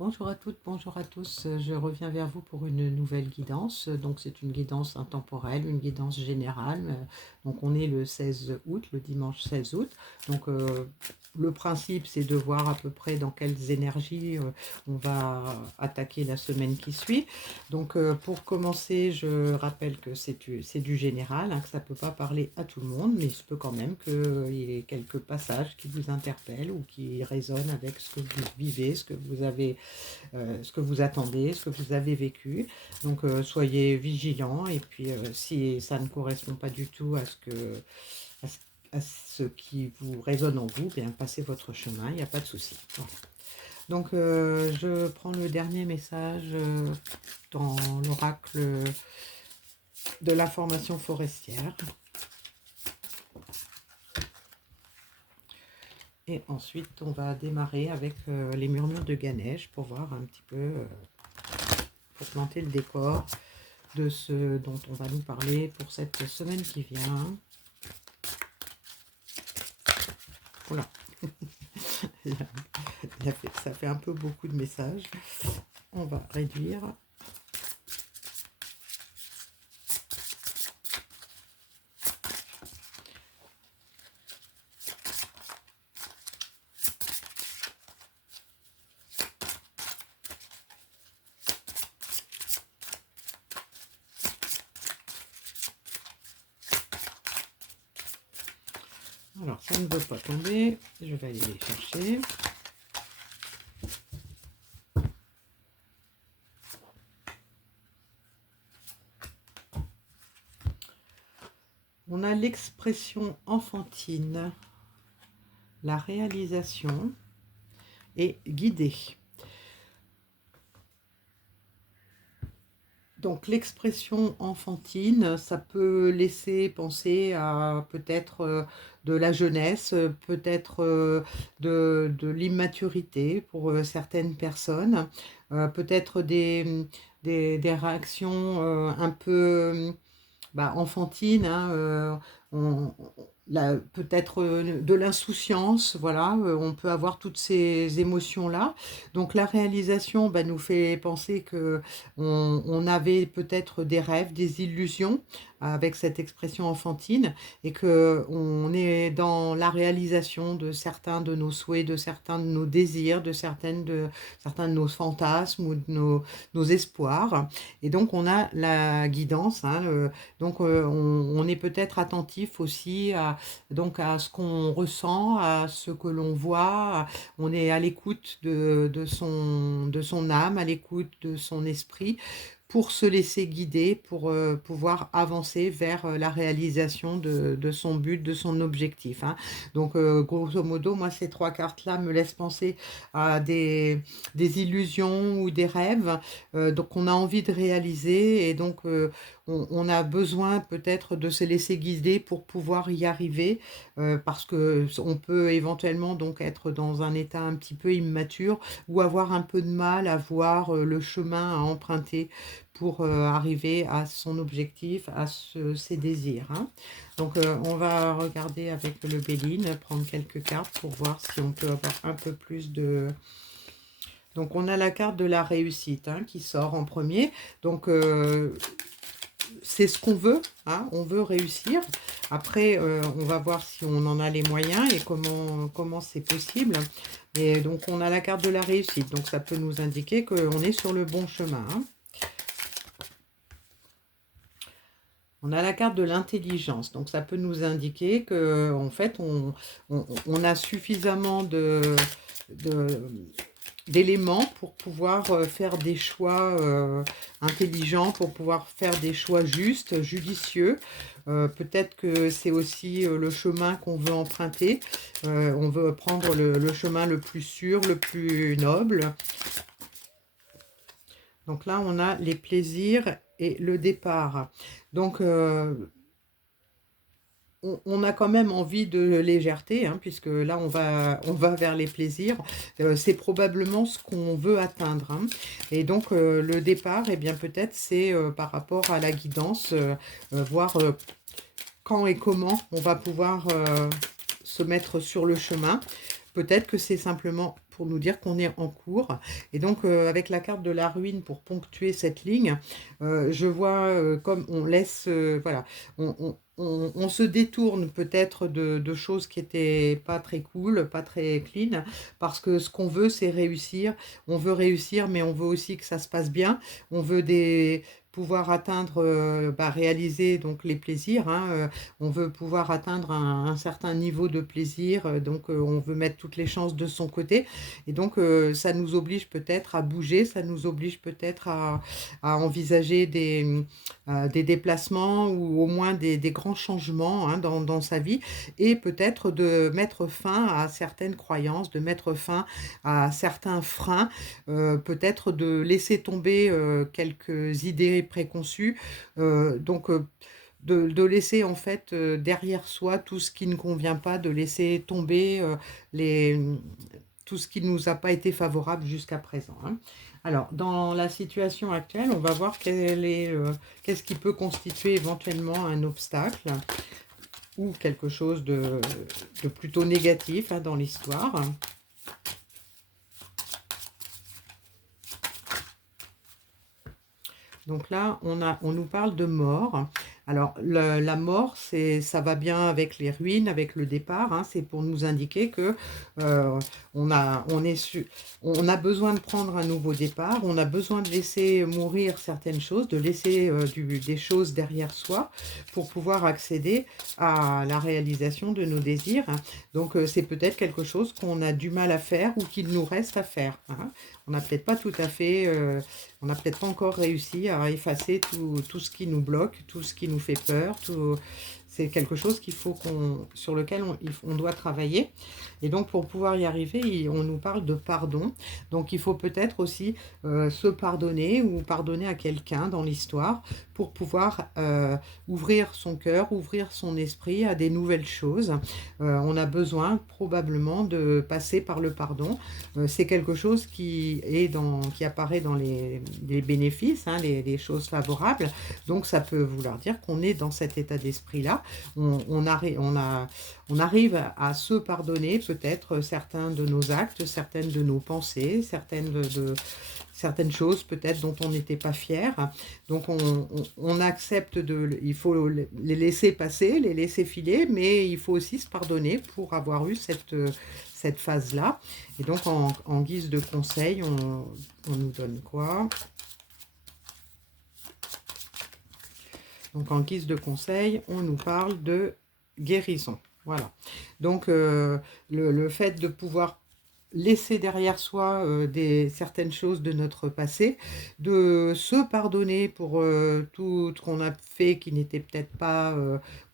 Bonjour à toutes, bonjour à tous. Je reviens vers vous pour une nouvelle guidance. Donc c'est une guidance intemporelle, une guidance générale. Donc on est le 16 août, le dimanche 16 août. Donc le principe c'est de voir à peu près dans quelles énergies on va attaquer la semaine qui suit. Donc pour commencer, je rappelle que c'est du général, hein, que ça ne peut pas parler à tout le monde, mais il se peut quand même qu'il y ait quelques passages qui vous interpellent ou qui résonnent avec ce que vous vivez, ce que vous attendez, ce que vous avez vécu. Donc soyez vigilants et puis si ça ne correspond pas du tout à ce, à ce qui vous résonne en vous, bien passez votre chemin, il n'y a pas de souci. Voilà. Donc je prends le dernier message dans l'oracle de l'information forestière. Et ensuite, on va démarrer avec les murmures de Ganesh pour voir un petit peu, pour planter le décor de ce dont on va nous parler pour cette semaine qui vient. Voilà. Ça fait un peu beaucoup de messages. On va réduire. Alors, ça ne veut pas tomber. Je vais aller les chercher. On a l'expression enfantine, la réalisation et guider. Donc l'expression enfantine, ça peut laisser penser à peut-être de la jeunesse, peut-être de l'immaturité pour certaines personnes, peut-être des réactions un peu enfantine, hein, peut-être de l'insouciance, voilà, on peut avoir toutes ces émotions-là. Donc la réalisation nous fait penser que on avait peut-être des rêves, des illusions avec cette expression enfantine et que on est dans la réalisation de certains de nos souhaits, de certains de nos désirs, de certains de nos fantasmes ou de nos espoirs. Et donc on a la guidance, hein, donc on est peut-être attentif aussi à ce qu'on ressent, à ce que l'on voit. On est à l'écoute de son âme, à l'écoute de son esprit pour se laisser guider, pour pouvoir avancer vers la réalisation de son but, de son objectif, hein. Donc, grosso modo, moi, ces trois cartes-là me laissent penser à des illusions ou des rêves donc on a envie de réaliser et donc on a besoin peut-être de se laisser guider pour pouvoir y arriver parce que on peut éventuellement donc être dans un état un petit peu immature ou avoir un peu de mal à voir le chemin à emprunter pour arriver à son objectif, à ses désirs, hein. Donc on va regarder avec le Béline, prendre quelques cartes pour voir si on peut avoir un peu plus de... Donc on a la carte de la réussite, hein, qui sort en premier. Donc c'est ce qu'on veut, hein, on veut réussir. Après, on va voir si on en a les moyens et comment c'est possible. Et donc on a la carte de la réussite, donc ça peut nous indiquer qu'on est sur le bon chemin, hein. On a la carte de l'intelligence, donc ça peut nous indiquer que en fait on a suffisamment d'éléments pour pouvoir faire des choix intelligents, pour pouvoir faire des choix justes, judicieux. Peut-être que c'est aussi le chemin qu'on veut emprunter. On veut prendre le chemin le plus sûr, le plus noble. Donc là, on a les plaisirs et le départ. Donc, on a quand même envie de légèreté, hein, puisque là, on va vers les plaisirs. C'est probablement ce qu'on veut atteindre, hein. Et donc, le départ, eh bien, peut-être, c'est par rapport à la guidance, voir quand et comment on va pouvoir se mettre sur le chemin. Peut-être que c'est simplement pour nous dire qu'on est en cours. Et donc, avec la carte de la ruine pour ponctuer cette ligne, je vois comme on laisse, voilà, on se détourne peut-être de choses qui étaient pas très cool, pas très clean, parce que ce qu'on veut, c'est réussir. On veut réussir, mais on veut aussi que ça se passe bien. On veut pouvoir atteindre, réaliser donc les plaisirs, hein, on veut pouvoir atteindre un certain niveau de plaisir, donc on veut mettre toutes les chances de son côté. Et donc, ça nous oblige peut-être à bouger, ça nous oblige peut-être à envisager des déplacements ou au moins des grands changements, hein, dans sa vie, et peut-être de mettre fin à certaines croyances, de mettre fin à certains freins, peut-être de laisser tomber quelques idées préconçues, donc de laisser en fait derrière soi tout ce qui ne convient pas, de laisser tomber les, tout ce qui ne nous a pas été favorable jusqu'à présent, hein. Alors, dans la situation actuelle, on va voir qu'est-ce qui peut constituer éventuellement un obstacle ou quelque chose de plutôt négatif, hein, dans l'histoire. Donc là, on nous parle de mort. Alors, la mort, ça va bien avec les ruines, avec le départ, hein. C'est pour nous indiquer que euh, on a besoin de prendre un nouveau départ, on a besoin de laisser mourir certaines choses, de laisser des choses derrière soi pour pouvoir accéder à la réalisation de nos désirs, hein. Donc, c'est peut-être quelque chose qu'on a du mal à faire ou qu'il nous reste à faire, hein. On n'a peut-être pas tout à fait... on n'a peut-être pas encore réussi à effacer tout ce qui nous bloque, tout ce qui nous fait peur. C'est quelque chose sur lequel on doit travailler. Et donc, pour pouvoir y arriver, on nous parle de pardon. Donc, il faut peut-être aussi se pardonner ou pardonner à quelqu'un dans l'histoire pour pouvoir ouvrir son cœur, ouvrir son esprit à des nouvelles choses. On a besoin probablement de passer par le pardon. C'est quelque chose qui apparaît dans les bénéfices, hein, les choses favorables. Donc, ça peut vouloir dire qu'on est dans cet état d'esprit-là. On arrive à se pardonner peut-être certains de nos actes, certaines de nos pensées, certaines choses peut-être dont on n'était pas fier. Donc on accepte il faut les laisser passer, les laisser filer, mais il faut aussi se pardonner pour avoir eu cette phase-là. Et donc en guise de conseil, on nous donne quoi? Donc en guise de conseil, on nous parle de guérison. Voilà. Donc le fait de pouvoir laisser derrière soi certaines choses de notre passé, de se pardonner pour tout ce qu'on a fait qui n'était peut-être pas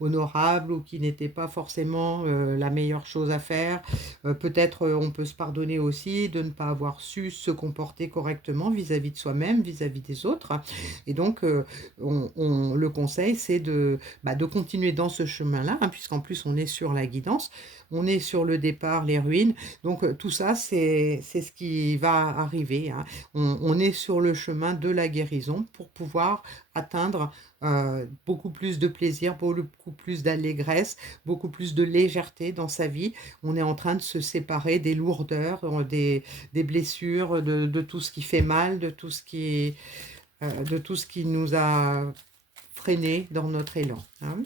honorable ou qui n'était pas forcément la meilleure chose à faire. Peut-être on peut se pardonner aussi de ne pas avoir su se comporter correctement vis-à-vis de soi-même, vis-à-vis des autres. Et donc, le conseil, c'est de continuer dans ce chemin-là, hein, puisqu'en plus on est sur la guidance, on est sur le départ, les ruines. Donc tout ça, c'est ce qui va arriver, hein. On est sur le chemin de la guérison pour pouvoir atteindre beaucoup plus de plaisir, beaucoup plus d'allégresse, beaucoup plus de légèreté dans sa vie. On est en train de se séparer des lourdeurs, des blessures, de tout ce qui fait mal, de tout ce qui nous a freinés dans notre élan, hein.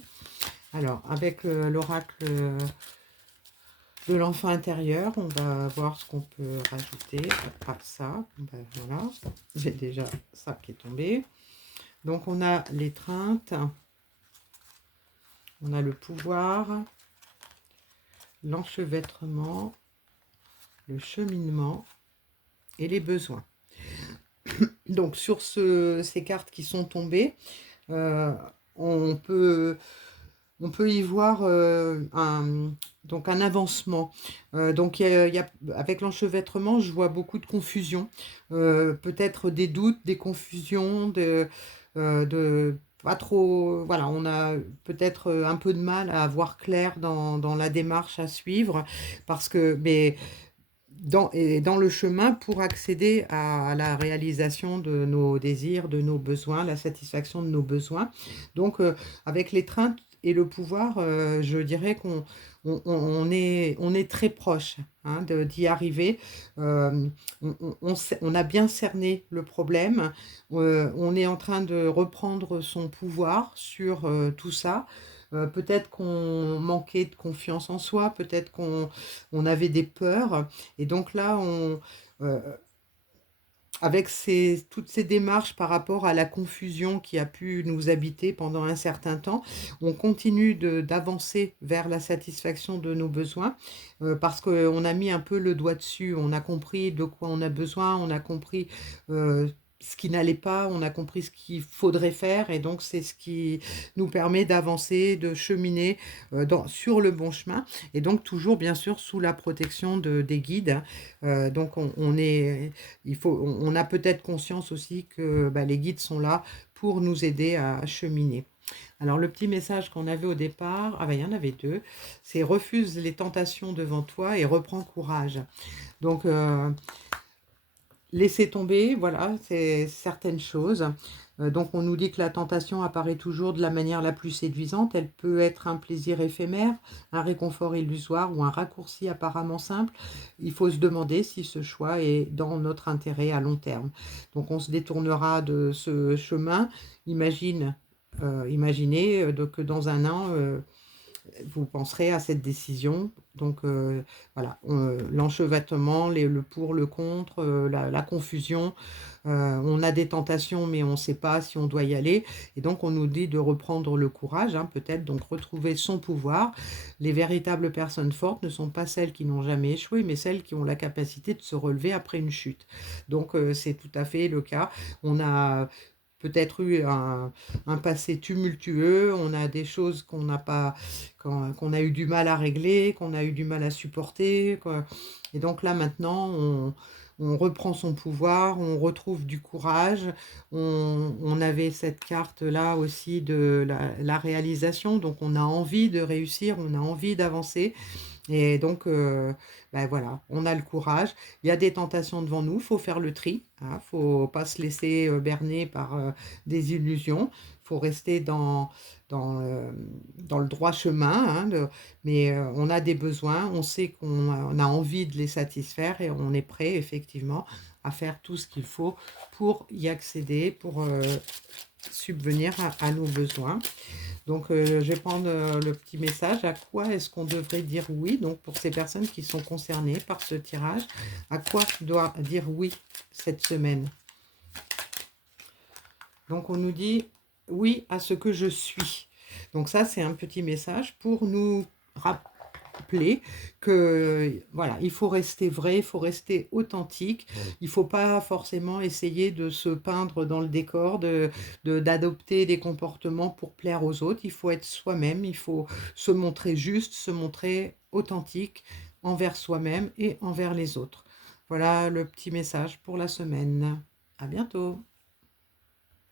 Alors, avec l'oracle de l'enfant intérieur, on va voir ce qu'on peut rajouter à ça. Ben, voilà, j'ai déjà ça qui est tombé. Donc on a l'étreinte, on a le pouvoir, l'enchevêtrement, le cheminement et les besoins. Donc sur ces cartes qui sont tombées, on peut y voir donc un avancement. Donc avec l'enchevêtrement, je vois beaucoup de confusion, peut-être des doutes, des confusions, de pas trop. Voilà, on a peut-être un peu de mal à voir clair dans la démarche à suivre, parce que dans le chemin pour accéder à la réalisation de nos désirs, de nos besoins, la satisfaction de nos besoins. Donc, avec l'étreinte, et le pouvoir, je dirais on est très proche, hein, d'y arriver. On a bien cerné le problème, on est en train de reprendre son pouvoir sur, tout ça. Peut-être qu'on manquait de confiance en soi, peut-être qu'on avait des peurs et donc là, heu avec toutes ces démarches par rapport à la confusion qui a pu nous habiter pendant un certain temps, on continue d'avancer vers la satisfaction de nos besoins, parce qu'on a mis un peu le doigt dessus. On a compris de quoi on a besoin, on a compris, ce qui n'allait pas, on a compris ce qu'il faudrait faire et donc c'est ce qui nous permet d'avancer, de cheminer, sur le bon chemin et donc toujours bien sûr sous la protection des guides. Donc on est on a peut-être conscience aussi que, bah, les guides sont là pour nous aider à cheminer. Alors le petit message qu'on avait au départ, ah bah, il y en avait 2, c'est: «Refuse les tentations devant toi et reprends courage». Donc laisser tomber, voilà, c'est certaines choses. Donc on nous dit que la tentation apparaît toujours de la manière la plus séduisante. Elle peut être un plaisir éphémère, un réconfort illusoire ou un raccourci apparemment simple. Il faut se demander si ce choix est dans notre intérêt à long terme. Donc on se détournera de ce chemin. Imaginez, que dans un an, vous penserez à cette décision. Donc voilà, l'enchevêtrement, le pour, le contre, la confusion. On a des tentations, mais on ne sait pas si on doit y aller. Et donc on nous dit de reprendre le courage, hein, peut-être, donc retrouver son pouvoir. Les véritables personnes fortes ne sont pas celles qui n'ont jamais échoué, mais celles qui ont la capacité de se relever après une chute. Donc c'est tout à fait le cas. On a peut-être eu un passé tumultueux, on a des choses qu'on a eu du mal à régler, qu'on a eu du mal à supporter, quoi. Et donc là maintenant, on reprend son pouvoir, on retrouve du courage. On avait cette carte-là aussi de la réalisation, donc on a envie de réussir, on a envie d'avancer. Et donc, bah, voilà, on a le courage. Il y a des tentations devant nous, il faut faire le tri, hein, faut pas se laisser, berner par, des illusions. Il faut rester dans le droit chemin, hein, mais, on a des besoins, on sait on a envie de les satisfaire et on est prêt effectivement à faire tout ce qu'il faut pour y accéder, pour, subvenir à nos besoins. Donc, je vais prendre, le petit message. À quoi est-ce qu'on devrait dire oui? Donc pour ces personnes qui sont concernées par ce tirage, à quoi tu dois dire oui cette semaine? Donc on nous dit: «Oui à ce que je suis». Donc ça, c'est un petit message pour nous rappeler que, voilà, il faut rester vrai, il faut rester authentique. Il faut pas forcément essayer de se peindre dans le décor, d'adopter des comportements pour plaire aux autres. Il faut être soi-même, il faut se montrer juste, se montrer authentique envers soi-même et envers les autres. Voilà le petit message pour la semaine. À bientôt.